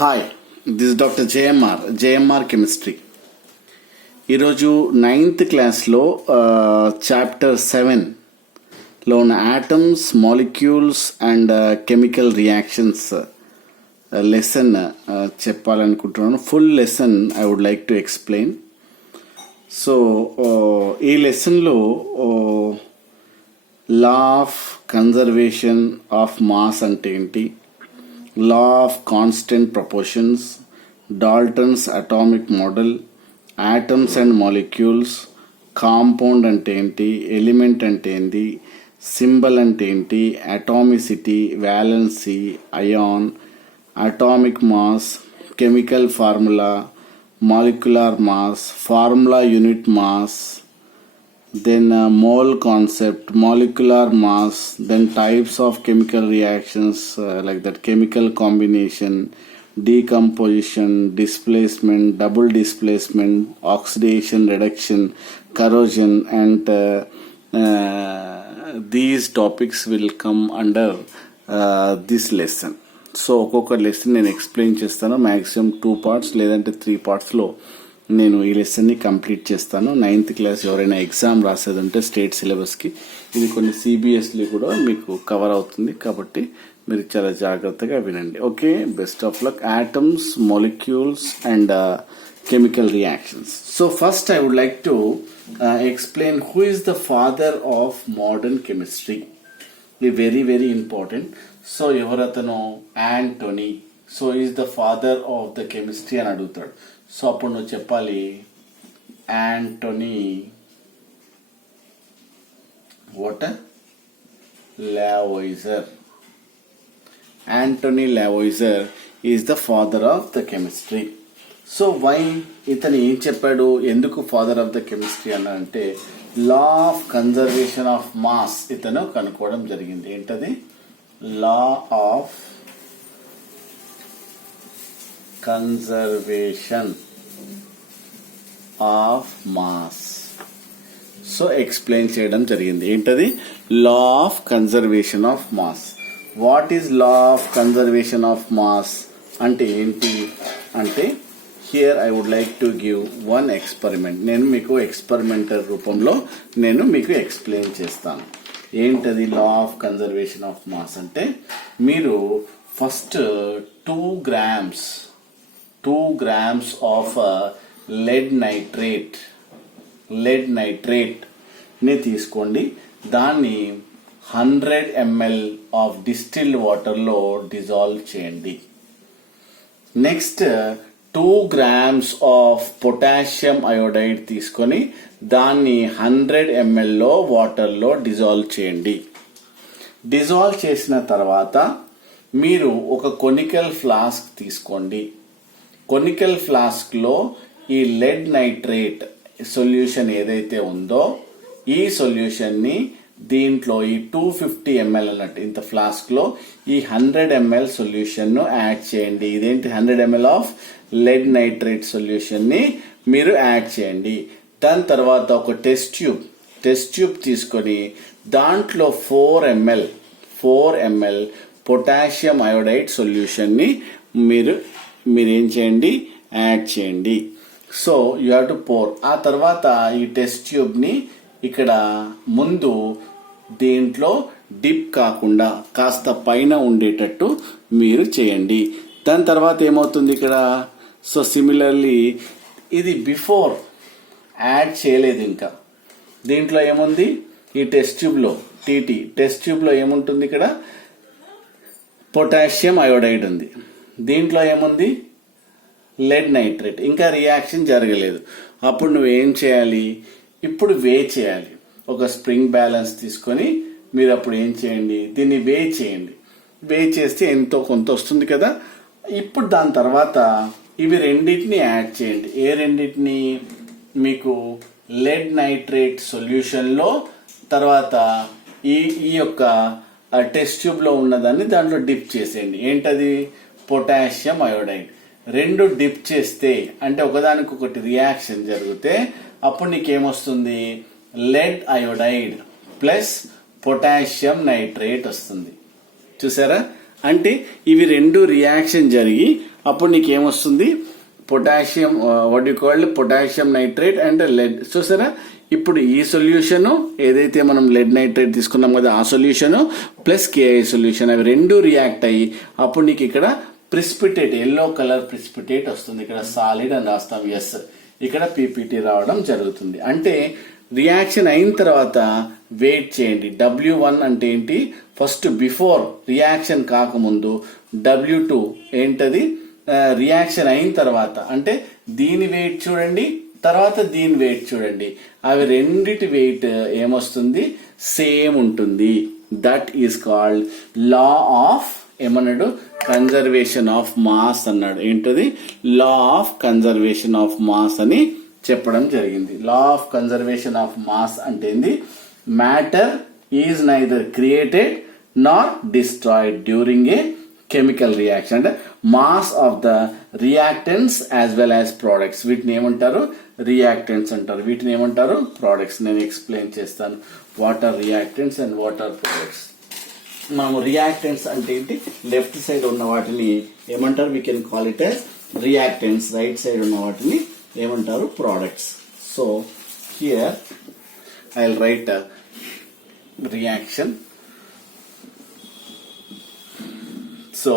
Hi, this doctor JMR chemistry. ఈరోజు 9th క్లాస్లో chapter 7లో ఉన్న atoms, molecules and chemical reactions lesson చెప్పాలనుకుంటున్నాను. Full lesson I would like to explain. So ఈ లెసన్లో law of conservation of mass అంటే ఏంటి, law of constant proportions, Dalton's atomic model, atoms and molecules, compound అంటే ఏంటి, element అంటే ఏంటి, symbol అంటే ఏంటి, atomicity, valency, ion, atomic mass, chemical formula, molecular mass, formula unit mass, then mole concept, molecular mass, then types of chemical reactions like that, chemical combination, decomposition, displacement, double displacement, oxidation, reduction, corrosion, and these topics will come under this lesson. So ఒక్కొక్క lesson నేను explain చేస్తాను. Maximum 2 parts లేదంటే 3 partsలో నేను ఈ లెసన్ని complete చేస్తాను. 9th class ఎవరైనా exam రాసేది ఉంటే స్టేట్ సిలబస్కి ఇది కొన్ని CBSలో కూడా మీకు కవర్ అవుతుంది, కాబట్టి మీరు చాలా జాగ్రత్తగా వినండి. Okay, best of luck. Atoms, molecules and chemical reactions. So first I would like to explain who is the father of modern chemistry. ఇది వెరీ వెరీ ఇంపార్టెంట్. సో ఎవరతను? Antoine. So is the father of the chemistry అని అడుగుతాడు. So అప్పుడు నువ్వు చెప్పాలి Antoine Lavoisier. Antoine Lavoisier is the father of the chemistry. So why ఇతను ఏం చెప్పాడు, ఎందుకు ఫాదర్ ఆఫ్ ద కెమిస్ట్రీ అన్నాడంటే law of conservation of mass ఇతను కనుక్కోవడం జరిగింది. ఏంటది? Law of conservation of mass. So explain చేయడం జరిగింది. ఏంటది? Law of conservation of mass. What is law of conservation of mass అంటే ఏంటి అంటే, here I would like to give one experiment. నేను మీకు ఎక్స్పెరిమెంటల్ రూపంలో నేను మీకు ఎక్స్ప్లెయిన్ చేస్తాను. ఏంటది law of conservation of mass అంటే, మీరు first 2 grams of lead nitrate ని తీసుకోండి. దాన్ని 100 ml ఆఫ్ డిస్టిల్డ్ వాటర్లో డిజాల్వ్ చేయండి. Next 2 grams of potassium iodide తీసుకొని దాన్ని 100 ml లో వాటర్లో డిజాల్వ్ చేయండి. డిజాల్వ్ చేసిన తర్వాత మీరు ఒక కొనికల్ ఫ్లాస్క్ తీసుకోండి. కొనికల్ ఫ్లాస్క్ లో ఈ lead nitrate సొల్యూషన్ ఏదైతే ఉందో ఈ సొల్యూషన్ ని దీంట్లో ఈ 250 ml అన్నట్టు ఇంత ఫ్లాస్క్ లో ఈ 100 ml సొల్యూషన్ ను యాడ్ చేయండి. ఇదేంటి? 100 ml of lead nitrate solution ని మీరు యాడ్ చేయండి. దాని తర్వాత ఒక టెస్ట్ ట్యూబ్ తీసుకొని దాంట్లో 4 ml పొటాషియం అయోడైడ్ సొల్యూషన్ ని మీరేం చేయండి? యాడ్ చేయండి. So you have to pour. ఆ తర్వాత ఈ టెస్ట్ ట్యూబ్ ని ఇక్కడ ముందు దీంట్లో డిప్ కాకుండా కాస్త పైన ఉండేటట్టు మీరు చేయండి. దాని తర్వాత ఏమవుతుంది ఇక్కడ? సో సిమిలర్లీ ఇది బిఫోర్ యాడ్ చేయలేదు ఇంకా. దీంట్లో ఏముంది? ఈ టెస్ట్ ట్యూబ్లో ఏముంటుంది? ఇక్కడ పొటాషియం అయోడైడ్ ఉంది. దీంట్లో ఏముంది? lead nitrate. ఇంకా రియాక్షన్ జరగలేదు. అప్పుడు నువ్వేం చేయాలి? ఇప్పుడు వే చేయాలి. ఒక స్ప్రింగ్ బ్యాలెన్స్ తీసుకొని మీరు అప్పుడు ఏం చేయండి? దీన్ని వే చేయండి. వే చేస్తే ఎంతో కొంత వస్తుంది కదా. ఇప్పుడు దాని తర్వాత ఇవి రెండింటిని యాడ్ చేయండి. ఏ రెండింటిని? మీకు lead nitrate సొల్యూషన్లో తర్వాత ఈ యొక్క టెస్ట్ ట్యూబ్లో ఉన్నదాన్ని దాంట్లో డిప్ చేసేయండి. ఏంటది? Potassium iodide. 2 డిప్ చేస్తే అంటే ఒకదానికొకటి రియాక్షన్ జరిగితే అప్పుడు నీకేమొస్తుంది? lead iodide plus potassium nitrate వస్తుంది. చూసారా? అంటే ఇవి 2 రియాక్షన్ జరిగి అప్పుడు నీకు ఏమొస్తుంది, potassium potassium nitrate and lead. చూసారా, ఇప్పుడు ఈ సొల్యూషన్ ఏదైతే మనం లెడ్ నైట్రేట్ తీసుకున్నాం కదా ఆ సొల్యూషన్ ప్లస్ కేఐ సొల్యూషన్ అవి రెండు రియాక్ట్ అయ్యి అప్పుడు నీకు ఇక్కడ ప్రిసిపిటేట్ ఎల్లో కలర్ ప్రిసిపిటేట్ వస్తుంది. ఇక్కడ సాలిడ్ అని రాస్తాం ఎస్, ఇక్కడ పీపీటీ రావడం జరుగుతుంది. అంటే రియాక్షన్ అయిన తర్వాత వెయిట్ చేయండి. W1 అంటే ఏంటి, ఫస్ట్ బిఫోర్ రియాక్షన్ కాకముందు, W2 ఏంటది రియాక్షన్ అయిన తర్వాత. అంటే దీని వెయిట్ చూడండి, తర్వాత దీని వెయిట్ చూడండి, అవి రెండిటి వెయిట్ ఏమొస్తుంది, సేమ్ ఉంటుంది. That is called law of ఏమన్నాడు, కన్జర్వేషన్ ఆఫ్ మాస్ అన్నాడు. ఏంటది, law of conservation of mass అని చెప్పడం జరిగింది. Law of conservation of mass అంటే ఏంది, matter is neither created not destroyed during a chemical reaction. అంటే mass of the reactants as well as products, వీటిని ఏమంటారు, రియాక్టెంట్స్ అంటారు. వీటిని ఏమంటారు, ప్రోడక్ట్స్. నేను ఎక్స్ప్లెయిన్ చేస్తాను what are reactants and what are products. మనము రియాక్టెంట్స్ అంటే ఏంటి, లెఫ్ట్ సైడ్ ఉన్న వాటిని ఏమంటారు, we can call it as reactants. Right side ఉన్న వాటిని ఏమంటారు, products. So here I will write reaction. So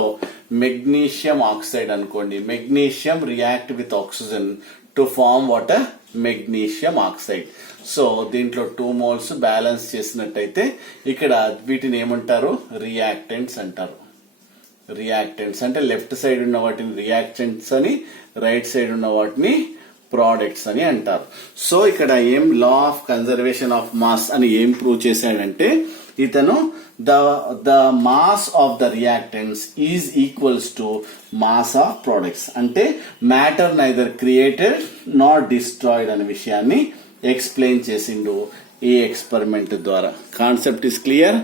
magnesium oxide అనుకోండి, magnesium react with oxygen to form water, magnesium oxide. So దీంట్లో 2 moles బ్యాలెన్స్ చేసినట్టయితే ఇక్కడ వీటిని ఏమంటారు, రియాక్టెంట్స్ అంటారు. రియాక్టెంట్స్ అంటే లెఫ్ట్ సైడ్ ఉన్న వాటిని రియాక్టెంట్స్ అని, రైట్ సైడ్ ఉన్న వాటిని ప్రోడక్ట్స్ అని అంటారు. సో ఇక్కడ ఏం law of conservation of mass అని ఏం ప్రూవ్ చేశాడంటే, ఇతను the mass of the reactants is equals to mass of products. అంటే matter neither created not destroyed అనే విషయాన్ని ఎక్స్ప్లెయిన్ చేసిండు ఈ ఎక్స్పెరిమెంట్ ద్వారా. Concept is clear.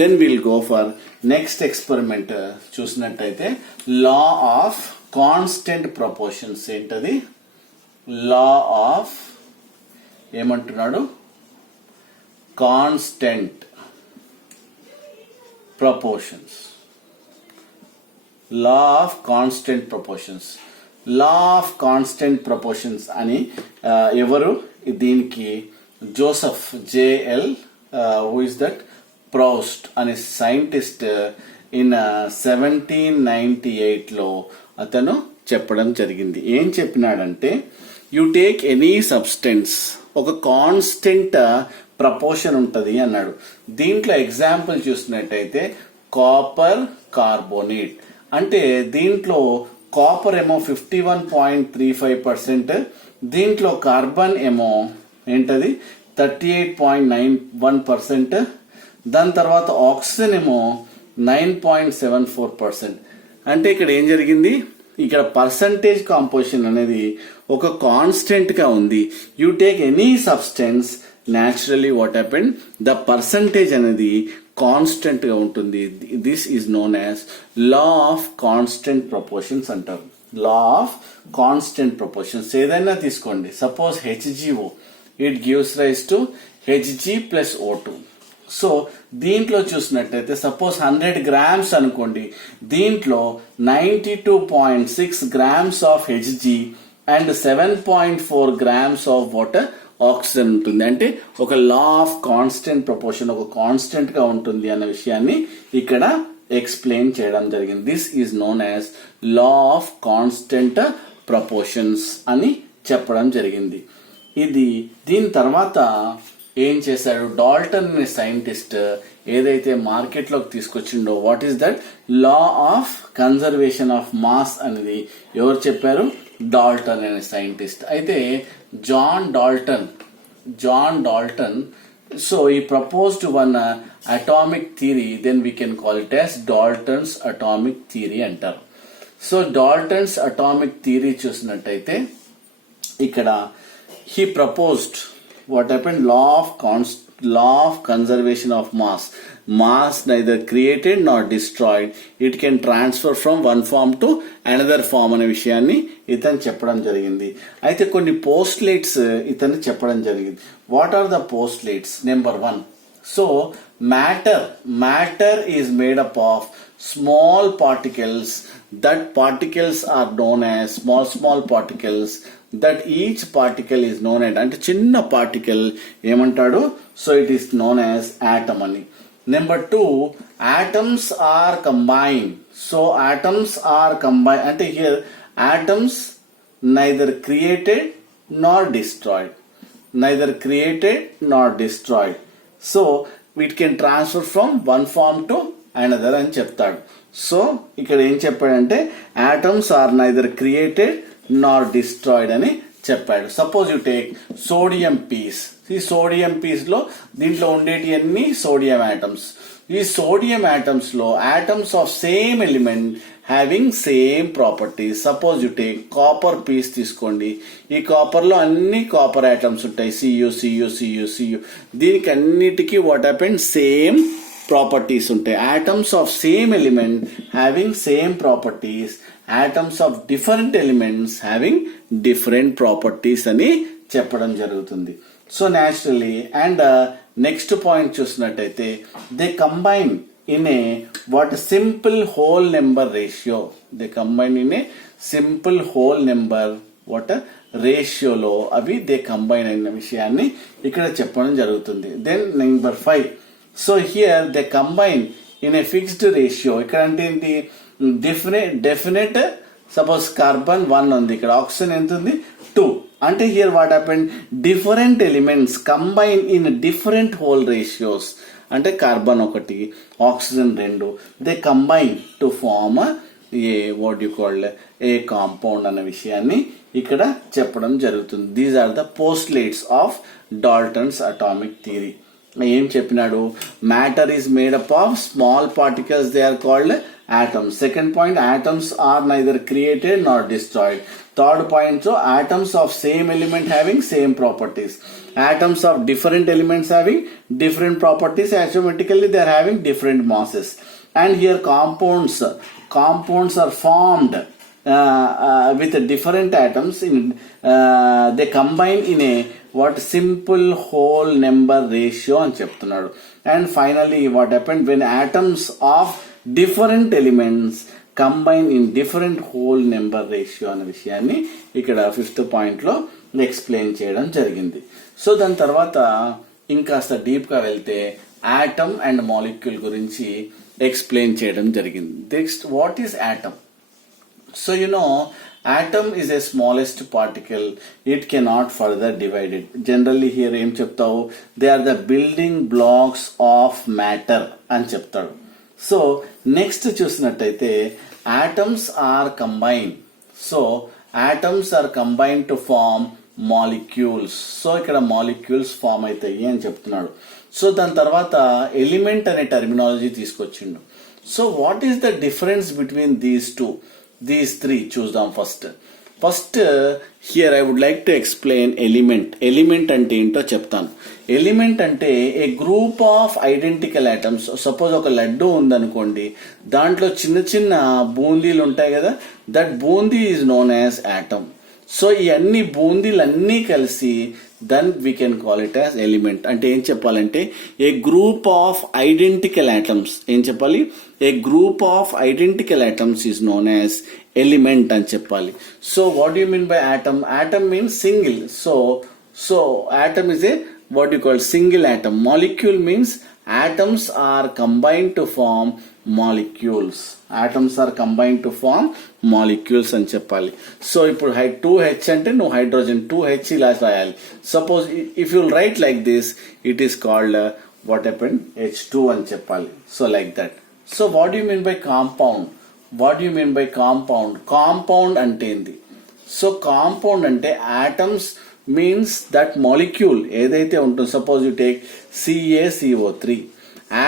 Then will go for next experiment. చూసినట్టయితే లా ఆఫ్ కాన్స్టెంట్ ప్రపోర్షన్స్. ఏంటది, law of ఏమంటున్నాడు, constant proportions. Law of constant proportions. Law of constant proportions అని ఎవరు, దీనికి Joseph JL who is that ప్రౌస్ట్ అనే scientist in 1798 లో అతను చెప్పడం జరిగింది. ఏం చెప్పినాడంటే, యు టేక్ ఎనీ సబ్స్టెన్స్, ఒక కాన్స్టెంట్ ప్రపోర్షన్ ఉంటుంది అన్నాడు. దీంట్లో ఎగ్జాంపుల్ చూసినట్టయితే కాపర్ కార్బోనేట్. అంటే దీంట్లో కాపర్ ఏమో 51.35%, దీంట్లో కార్బన్ ఏమో ఏంటది 38.91%, దాని తర్వాత ఆక్సిజన్ ఏమో 9.74%. అంటే ఇక్కడ ఏం జరిగింది, ఇక్కడ పర్సంటేజ్ కాంపోజిషన్ అనేది ఒక కాన్స్టెంట్ గా ఉంది. You take any substance, naturally what happened, the percentage అనేది కాన్స్టెంట్ గా ఉంటుంది. This is known as law of constant proportions అంటారు. Law of constant proportions. ఏదైనా తీసుకోండి, suppose HGO, it gives rise to Hg plus O2. So దీంట్లో చూసినట్టయితే suppose 100 grams అనుకోండి, దీంట్లో 92.6 grams of Hg and 7.4 grams of water oxygen ఉంటుంది. అంటే ఒక లా ఆఫ్ కాన్స్టెంట్ ప్రపోర్షన్, ఒక కాన్స్టెంట్ గా ఉంటుంది అన్న విషయాన్ని ఇక్కడ ఎక్స్ప్లెయిన్ చేయడం జరిగింది. This is known as law of constant proportions అని చెప్పడం జరిగింది. దీని తర్వాత ఏం చేశాడు, డాల్టన్ అనే సైంటిస్ట్ ఏదైతే మార్కెట్ లోకి తీసుకొచ్చిండో, what is that, law of conservation of mass అనేది ఎవరు చెప్పారు, డాల్టన్ అనే సైంటిస్ట్. అయితే John Dalton so he proposed one atomic theory, then we can call it as Dalton's atomic theory అంటారు. సో డాల్టన్స్ అటామిక్ థియరీ చూసినట్టయితే ఇక్కడ he proposed what happened, law of conservation of mass. Mass neither created nor destroyed, it can transfer from one form to another form అనే విషయాన్ని ఇతను చెప్పడం జరిగింది. అయితే కొన్ని పోస్ట్లేట్స్ ఇతను చెప్పడం జరిగింది. What are the postulates? Number 1, so matter is made up of small particles. That particles are known as small particles. That each particle is known as అంటే చిన్న పార్టికల్ ఏమంటాడు, so it is known as atom అని. Number 2, atoms are combined. So atoms are combined అంటే here atoms neither created nor destroyed. So it can transfer from one form to another అని చెప్తాడు. So ఇక్కడ ఏం చెప్పాడంటే atoms are neither created nor destroyed అని చెప్పాడు. Suppose you take sodium piece. ఈ sodium piece లో దీంట్లో ఉండేటి అన్ని సోడియం ఆటమ్స్. ఈ సోడియం ఆటమ్స్ లో atoms of same element having same properties. Suppose you take copper piece తీసుకోండి. ఈ కాపర్ లో అన్ని కాపర్ ఆటమ్స్ ఉంటాయి, Cu. దీనికి అన్నిటికీ వాట్ హ్యాపెన్, సేమ్ ప్రాపర్టీస్ ఉంటాయి. Atoms of same element having same properties, atoms of different elements having different properties అని చెప్పడం జరుగుతుంది. So naturally and next point చూసినట్టయితే they combine in a what simple whole number ratio. They combine in a simple whole number what రేషియోలో అవి they combine అయిన విషయాన్ని ఇక్కడ చెప్పడం జరుగుతుంది. Then number 5, so here they combine in a fixed ratio. ఇక్కడ అంటే ఏంటి, డెఫినెట్ సపోజ్ కార్బన్ 1 ఉంది, ఇక్కడ ఆక్సిజన్ ఎంత ఉంది 2. అంటే here what happen, different elements combine in different whole ratios. అంటే carbon 1, oxygen 2, they combine to form a what you called a compound అన్న విషయాన్ని ఇక్కడ చెప్పడం జరుగుతుంది. These are the postulates of Dalton's atomic theory. ఏం చెప్పినాడు, matter is made up of small particles, they are called atoms. Second point, atoms are neither created nor destroyed. Third point, so atoms of same element having same properties, atoms of different elements having different properties, automatically they are having different masses. And here compounds are formed with different atoms in they combine in a what simple whole number ratio అని చెప్తున్నాడు. And finally what happened, when atoms of different elements combine in different whole number ratio అనే విషయాన్ని ఇక్కడ 5th point లో explain చేయడం జరిగింది. So దాని తర్వాత ఇంకాస్త డీప్ గా వెళ్తే ఆటమ్ అండ్ మాలిక్యూల్ గురించి ఎక్స్ప్లెయిన్ చేయడం జరిగింది. Next, what is atom? So you know atom is a smallest particle, it cannot further divided. Generally here ఏం చెప్తావు, they are the building blocks of matter అని చెప్తాడు. సో నెక్స్ట్ చూసినట్టయితే atoms are combined. So atoms are combined to form molecules. So ఇక్కడ molecules form అవుతాయి అని చెప్తున్నాడు. So దాని తర్వాత ఎలిమెంట్ అనే టర్మినాలజీ తీసుకొచ్చిండు. So what is the difference between these three చూద్దాం. First here I would like to explain element అంటే ఏంటో చెప్తాను. ఎలిమెంట్ అంటే a group of identical atoms. Suppose ఒక లడ్డు ఉందనుకోండి, దాంట్లో చిన్న చిన్న బూందీలు ఉంటాయి కదా, that boondi is known as atom. So ఈ అన్ని బూందీలన్నీ కలిసి then we can call it as element. అంటే ఏం చెప్పాలంటే a group of identical atoms, ఏం చెప్పాలి, ఏ group of identical atoms is known as element అని చెప్పాలి. So what you mean by atom? Atom means single. So atom is a what you call single atom. Molecule means atoms are combined to form molecules. Atoms are combined to form molecules అని చెప్పాలి. So ఇప్పుడు 2H అంటే నువ్వు hydrogen 2H ఇలా రాయాలి. Suppose if you write like this, it is called what happen H2 అని చెప్పాలి. So like that. So what you mean by compound? Compound అంటే ఏంది? సో కాంపౌండ్ అంటే ఆటమ్స్ మీన్స్ దట్ మాలిక్యూల్ ఏదైతే ఉంటుందో, suppose you take CaCO3,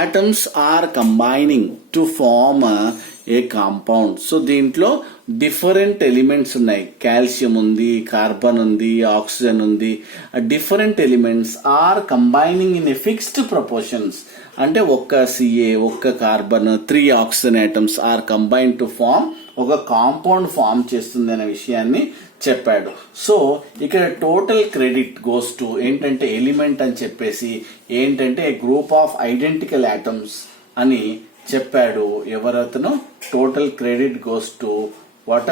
atoms are combining to form a compound. So దీంట్లో different elements ఉన్నాయి, calcium ఉంది, carbon ఉంది, oxygen ఉంది. Different elements are combining in a fixed proportions. అంటే ఒక్క Ca, ఒక్క carbon, 3 oxygen atoms are combine to form ఒక compound form చేస్తుంది అనే విషయాన్ని చెప్పాడు. సో ఇక్కడ టోటల్ క్రెడిట్ గోస్ టు ఏంటంటే ఎలిమెంట్ అని చెప్పేసి ఏంటంటే గ్రూప్ ఆఫ్ ఐడెంటికల్ ఆటమ్స్ అని చెప్పాడు. ఎవరతను? Total credit goes to what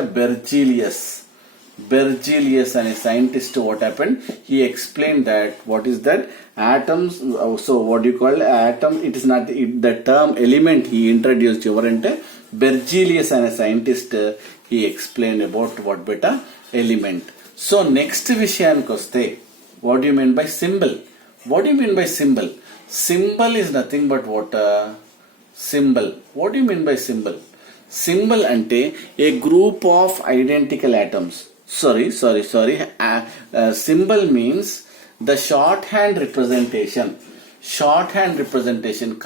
Berzelius and a scientist. What happened? He explained that what is that atoms. So what do you call atom? It is not the term element he introduced. Evarante Berzelius and a scientist. He explained about what beta element. So next vishayaniki koste, what do you mean by symbol? What do you mean by symbol? Symbol is nothing but what? Symbol. What do you mean by symbol? Symbol ante a group of identical atoms. Sorry. Symbol means the shorthand representation.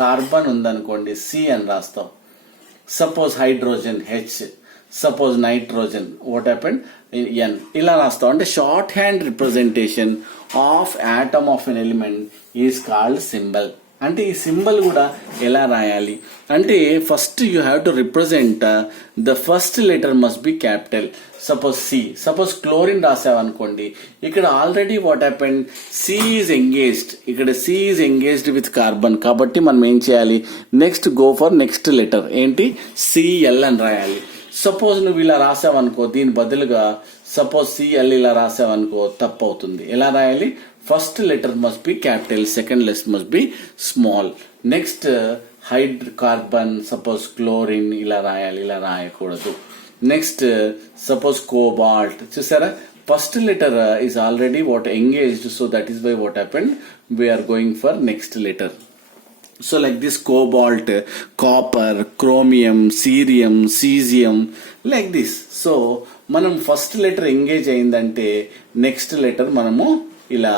Carbon ఉందనుకోండి C అని రాస్తాం. Suppose hydrogen H. Suppose nitrogen, what happened? N. ఇలా రాస్తాం. అంటే short hand representation of atom of an element is called symbol. అంటే ఈ symbol కూడా ఎలా రాయాలి అంటే first you have to represent the first letter must be capital. Suppose C. Suppose chlorine రాసావనుకోండి, ఇక్కడ already what happened? C is engaged. ఇక్కడ C is engaged with carbon. కాబట్టి మనం ఏం చేయాలి? Next go for next letter. ఏంటి? C L అని రాయాలి. సపోజ్ నువ్వు ఇలా రాసావనుకో, దీని బదులుగా సపోజ్ సిఎల్ ఇలా రాసావనుకో, తప్పు అవుతుంది. ఎలా రాయాలి? First letter must be capital, second letter must be small. Next hydrocarbon, suppose chlorine ఇలా రాయాలి, ఇలా రాయకూడదు. Next suppose cobalt. చూసారా? First letter is already what engaged, so that is why what happened we are going for next letter. So like this cobalt, copper, chromium, cerium, cesium, like this. So మనం first letter engage అయిందంటే next letter మనము ఇలా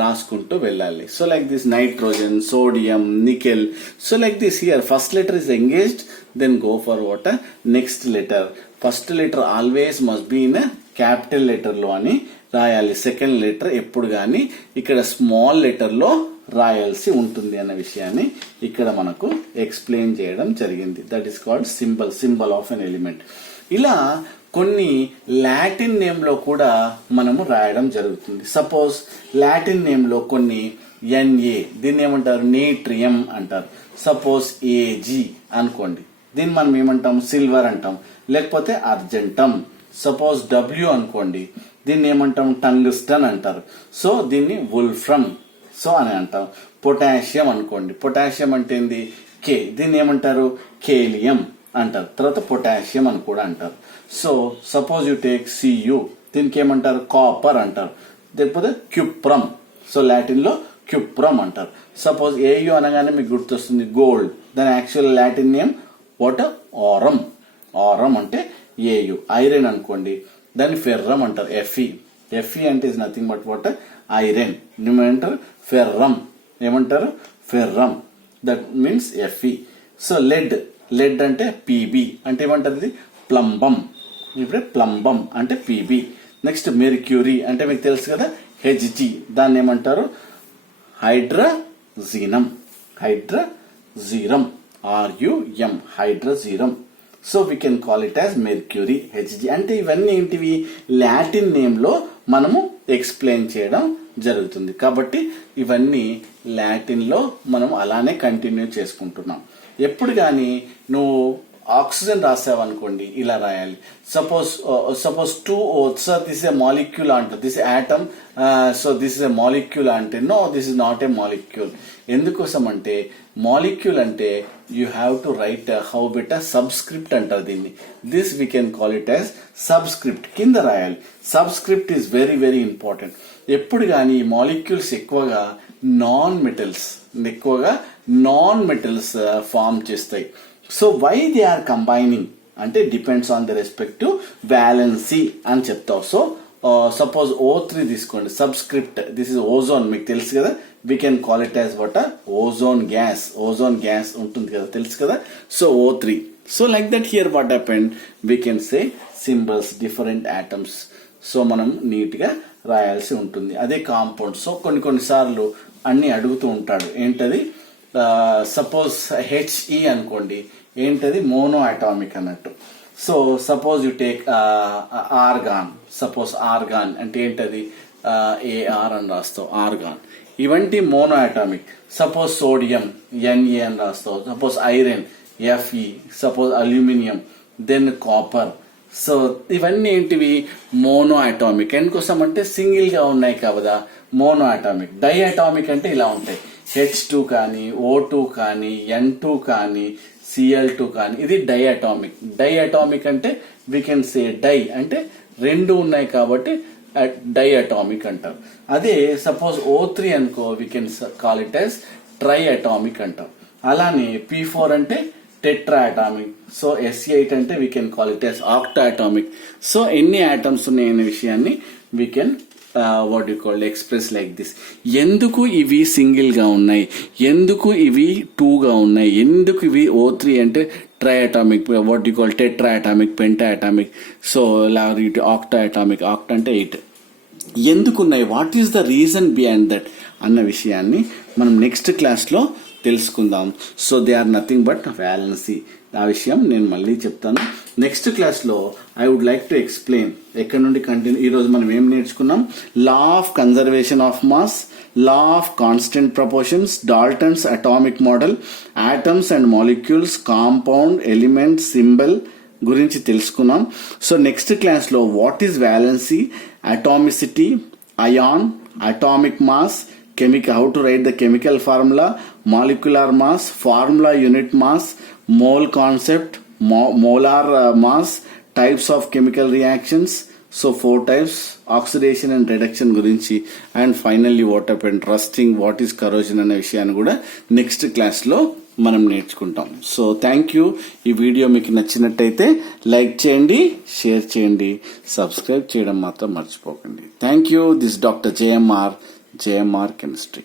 రాసుకుంటూ వెళ్ళాలి. So like this nitrogen, sodium, nickel. So like this here first letter is engaged, then go for what? Next letter. First letter always must be in capital letter లో అని రాయాలి. Second letter ఎప్పుడు కానీ ఇక్కడ స్మాల్ లెటర్ లో రాయాల్సి ఉంటుంది అన్న విషయాన్ని ఇక్కడ మనకు ఎక్స్ప్లెయిన్ చేయడం జరిగింది. That is called symbol of an element. ఇలా కొన్ని లాటిన్ నేమ్ లో కూడా మనము రాయడం జరుగుతుంది. సపోజ్ లాటిన్ నేమ్ లో కొన్ని NA, దీన్ని ఏమంటారు? నేట్రియం అంటారు. సపోజ్ AG అనుకోండి, దీన్ని మనం ఏమంటాం? సిల్వర్ అంటాం, లేకపోతే అర్జెంటం. సపోజ్ W అనుకోండి, దీన్ని ఏమంటాం? టంగ్స్టన్ అంటారు. సో దీన్ని వుల్ఫ్రమ్ సో అని అంటాం. పొటాషియం అనుకోండి, పొటాషియం అంటే ఏంది? K. దీన్ని ఏమంటారు? కేలియం అంటారు. తర్వాత పొటాషియం అని కూడా అంటారు. So suppose you take Cu, దీనికి ఏమంటారు? కాపర్ అంటారు. లేకపోతే క్యుప్రమ్. సో లాటిన్ లో క్యుప్రమ్ అంటారు. సపోజ్ AU అనగానే మీకు గుర్తొస్తుంది గోల్డ్. దాని actual Latin name what? Aurum. Aurum అంటే AU. ఐరన్ అనుకోండి, దాన్ని ఫెర్రమ్ అంటారు. Fe అంటే is nothing but what? Iron. ఏమంటారు? ఫెర్రమ్. ఏమంటారు? Ferrum. That means Fe. So lead అంటే PB. అంటే ఏమంటారు? ఇది ప్లంబం. ఇప్పుడు ప్లంబం అంటే PB. నెక్స్ట్ మెర్క్యూరీ అంటే మీకు తెలుసు కదా, Hg. దాన్ని ఏమంటారు? Hydrargyrum. RUM, hydrargyrum. So we can call it as mercury, Hg. అంటే ఇవన్నీ ఏంటివి? లాటిన్ నేమ్ లో మనము ఎక్స్ప్లెయిన్ చేయడం జరుగుతుంది. కాబట్టి ఇవన్నీ లాటిన్ లో మనం అలానే కంటిన్యూ చేసుకుంటున్నాం. ఎప్పుడు కానీ నువ్వు ఆక్సిజన్ రాసావనుకోండి, ఇలా రాయాలి. Suppose 2O. So this is a molecule అంటారు. This atom. So this is a molecule అంటే no, this is not a molecule. ఎందుకోసం అంటే మాలిక్యూల్ అంటే you have to write how బెట సబ్స్క్రిప్ట్ అంటారు దీన్ని. This we can call it as subscript. కింద రాయాలి. Subscript is very very important. ఎప్పుడు కానీ ఈ మాలిక్యూల్స్ ఎక్కువగా నాన్ మెటల్స్ ఫామ్ చేస్తాయి. So why they are combining అంటే depends on the respective valency అని చెప్తావు. సో సపోజ్ O3 తీసుకోండి, సబ్స్క్రిప్ట్. This is ozone. మీకు తెలుసు కదా, we can call it as what? Ozone gas ఉంటుంది కదా, తెలుసు కదా. So O3. So like that here what happened? We can say symbols, different atoms. So మనం నీట్ గా రాయాల్సి ఉంటుంది. అదే కాంపౌండ్. సో కొన్నిసార్లు అన్ని అడుగుతూ ఉంటాడు. ఏంటది? సపోజ్ HE అనుకోండి, ఏంటది? మోనో అటామిక్ అన్నట్టు. So suppose you take argon. Suppose argon అంటే ఏంటది, ఏఆర్ అని రాస్తావు ఆర్గాన్. ఇవంటి mono atomic. Suppose sodium N A అని రాస్తావు. Suppose iron F E. Suppose aluminium, then copper. So ఇవన్నీ ఏంటివి, మోనో అటామిక్. ఎందుకోసం అంటే సింగిల్ గా ఉన్నాయి కదా, మోనో అటామిక్. డై అటామిక్ అంటే ఇలా ఉంటాయి, H2 కానీ O2 కానీ N2 కానీ Cl2 కానీ, ఇది డై అటామిక్. డై అటామిక్ అంటే వీ కెన్ సే డై అంటే రెండు ఉన్నాయి కాబట్టి డై అటామిక్ అంటారు. అదే సపోజ్ O3 అనుకో, we can call it as try atomic అంటాం. అలానే P4 అంటే టెట్రా అటామిక్. సో S8 అంటే we can call it as octa atomic. So ఎన్ని ఆటమ్స్ ఉన్నాయనే విషయాన్ని we can what you call express like this. ఎందుకు ఇవి సింగిల్ గా ఉన్నాయి, ఎందుకు ఇవి 2 గా ఉన్నాయి, ఎందుకు ఇవి O3 అంటే tri atomic, what you call tetra atomic, penta atomic. So octa atomic, octa అంటే 8 ఎందుకున్నాయి, what is the reason behind that అన్న విషయాన్ని మనం నెక్స్ట్ క్లాస్లో తెలుసుకుందాం. So they are nothing but valency. ఆ విషయం నేను మళ్ళీ చెప్తాను నెక్స్ట్ క్లాస్లో. I would like to explain ఎక్కడి నుండి కంటిన్యూ. ఈరోజు మనం ఏం నేర్చుకున్నాం, law of conservation of mass, law of constant proportions, Dalton's atomic model, atoms and molecules, compound, element, symbol గురించి తెలుసుకున్నాం. సో నెక్స్ట్ క్లాస్లో what is valency, atomicity, ion, atomic mass, how to write the chemical formula, molecular mass, formula unit mass, mole concept, molar mass, types of chemical reactions. So 4 types, oxidation and reduction గురించి, and finally what happened, rusting, what is corrosion అనే విషయాన్ని కూడా next క్లాస్లో మనం నేర్చుకుంటాం. So thank you. ఈ video మీకు నచ్చినట్టయితే లైక్ చేయండి, షేర్ చేయండి, సబ్స్క్రైబ్ చేయడం మాత్రం మర్చిపోకండి. Thank you. This doctor JMR Chemistry.